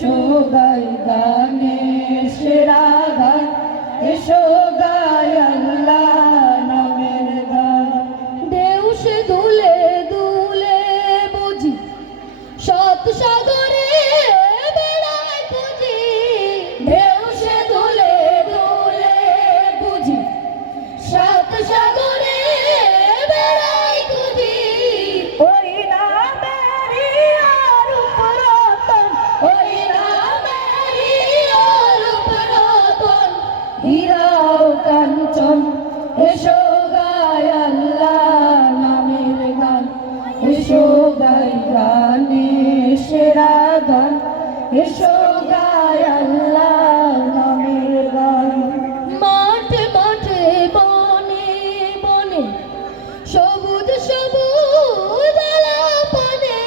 এসো গাই গানের সেরা গান, এসো গাই আল্লাহ নামের গান। ঢেউ সে দুলে দুলে বুঝি সৎ সাগরে বেড়ায় খুঁজি, ঢেউ সে দুলে দুলে বুঝি সৎ সাগরে বেড়ায় খুঁজি। ওই নামেরই অরূপ রতন, ওই নামেরই অরূপ রতন, হীরা ও কাঞ্চন। এসো গাই আল্লাহ নামের গান, এসো গাই গানের সেরা গান, এসো গাই আল্লাহ নামের গান। মাঠে মাঠে বনে বনে সবুজ সবুজ আলাপনে,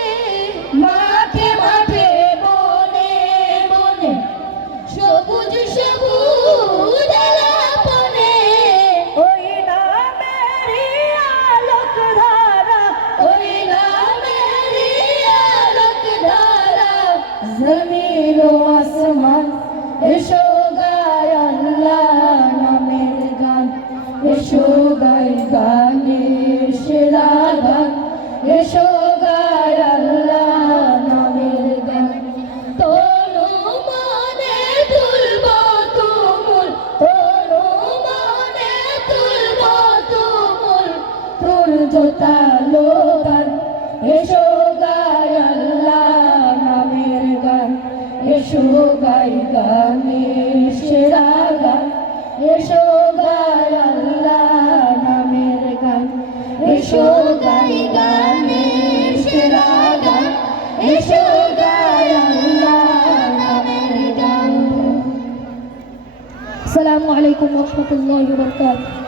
মাঠে মাঠে বনে বনে সবুজ সবুজ আলাপনে। ওই নামেরই আলোক ধারা, ওই নামেরই আলোক ধারা, জমিন ও আসমান। এসো গাই আল্লাহ নামের গান, এসো গাই গানের সেরা গান, এসো গাই আল্লাহ নামের গান। তনু মনে তুলব তুমুল, তনু মনে তুলব তুমুল, তুলজ তালো গান। এসো গাই আল্লাহ নামের গান, এসো গাই গানের সেরা গান, এসো গাই আল্লাহ নামের গান, এসো গাই গানের সেরা গান, এসো গাই আল্লাহ নামের গান। আসসালামু আলাইকুম ওয়া রাহমাতুল্লাহি ওয়া বারাকাতুহু।